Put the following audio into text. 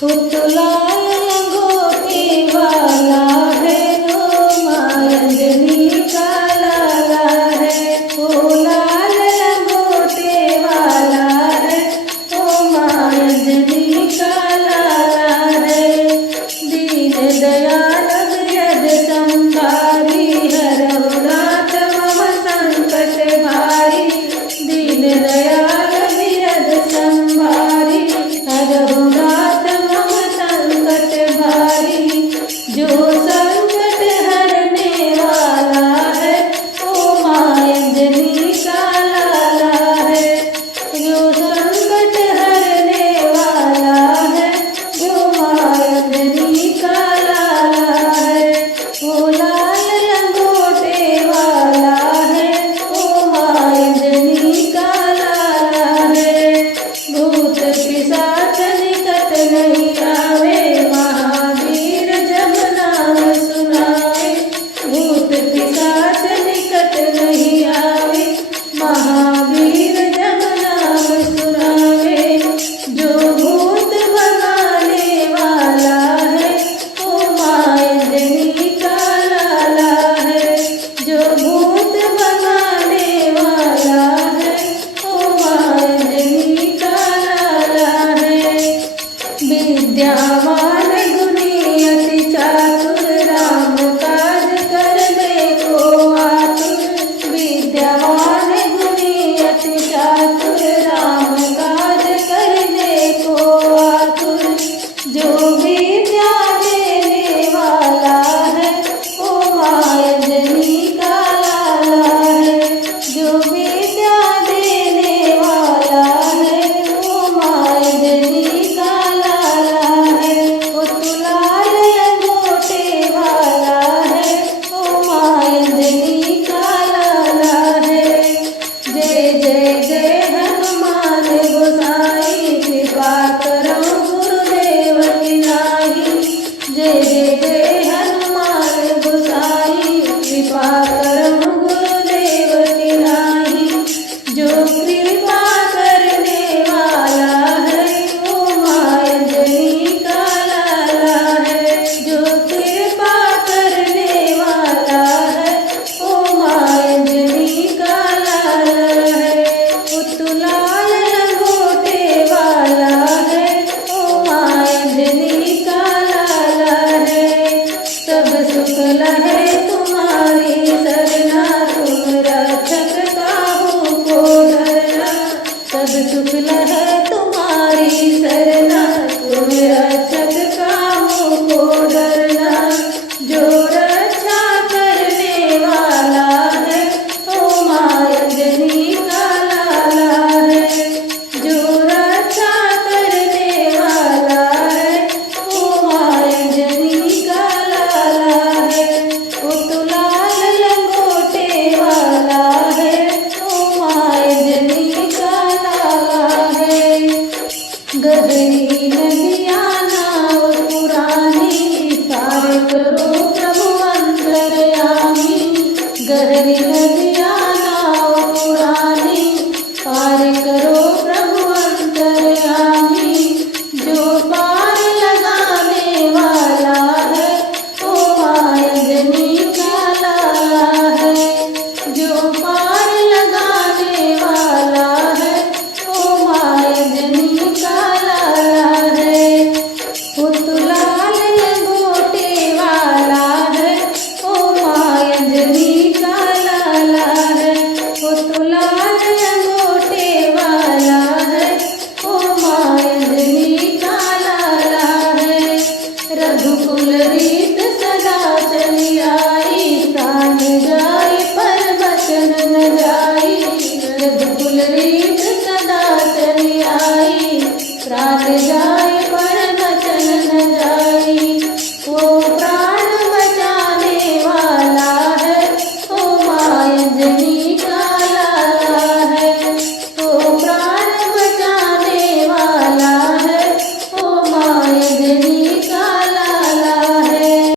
पुतलाल लंगोटी वाला है, रोमांजनी का लाला है। ओ लाल लंगोटी वाला है, रोमांजनी का लाला है। दीन दयाल वृद संभारी, हरहु नाथ मम संकट भारी। दीन दयाल वृद संभारी, हरहु नाथ मम संकट भारी। जो संकट हरने वाला है, ओ मायंजनी का लाला है। जो संकट हरने वाला है, जो मायंजनी का लाला है। ओ लाल लंगोटे वाला है, ओ मायंजनी का लाला है। भूत पिशाच निकट नहीं आवे, महावीर जब नाम सुनावे। भूत पिशाच निकट नहीं आवे, महावीर जब नाम सुनावे। जो भूत भगाने वाला है, ओ मायंजनी का लाला है। जो भूत भगाने वाला है, ओ मायंजनी का लाला है। विद्यावान गुणी अति चातुर, राम काज करने को आतुर। विद्यावान गुणी अति चातुर, राम काज करने को आतुर। जो विद्या देने वाला है, ओ मायंजनी का लाला है। जो विद्या देने वाला है, ओ मायंजनी का लाला है। ओ तुलाल लंगोटे वाला है, ओ मायंजनी का लाला है। जय जय जय हनुमान गोसाई, कृपा करो गुरुदेव की नाई। जय जय जय हनुमान गोसाई, कृपा करो गुरुदेव की नाई। जो कृपा करने वाला है, ओ मायंजनी का लाला है। जो कृपा करने वाला है, ओ मायंजनी का लाला है। ओ तुलाल लंगोटे वाला है, ओ मायंजनी का लाला है। सब सुख लहै तुम्हारी सरना, तुम रक्षक काहू को डरना। सब सुख लहै तुम्हारी सरना, तुम रक्षक काहू को डरना। जो रक्षा करने वाला है, ओ मायंजनी का लाला है। जो रक्षा करने वाला है, ओ मायंजनी का लाला है। ओ तुलाल लंगोटे वाला है, ओ मायंजनी का लाला है। गहरी नदियाँ नाव पुरानी, पार करो प्रभु अंतर्यामी। गहरी नदियाँ नाव पुरानी, पार करो प्रभु अंतर्यामी। जो पार लगाने वाला है, ओ मायंजनी का लाला है। जो पार लगाने वाला है, ओ मायंजनी का लाला है। ओ तुलाल लंगोटे वाला है, ओ मायंजनी का लाला है। ओ तुलाल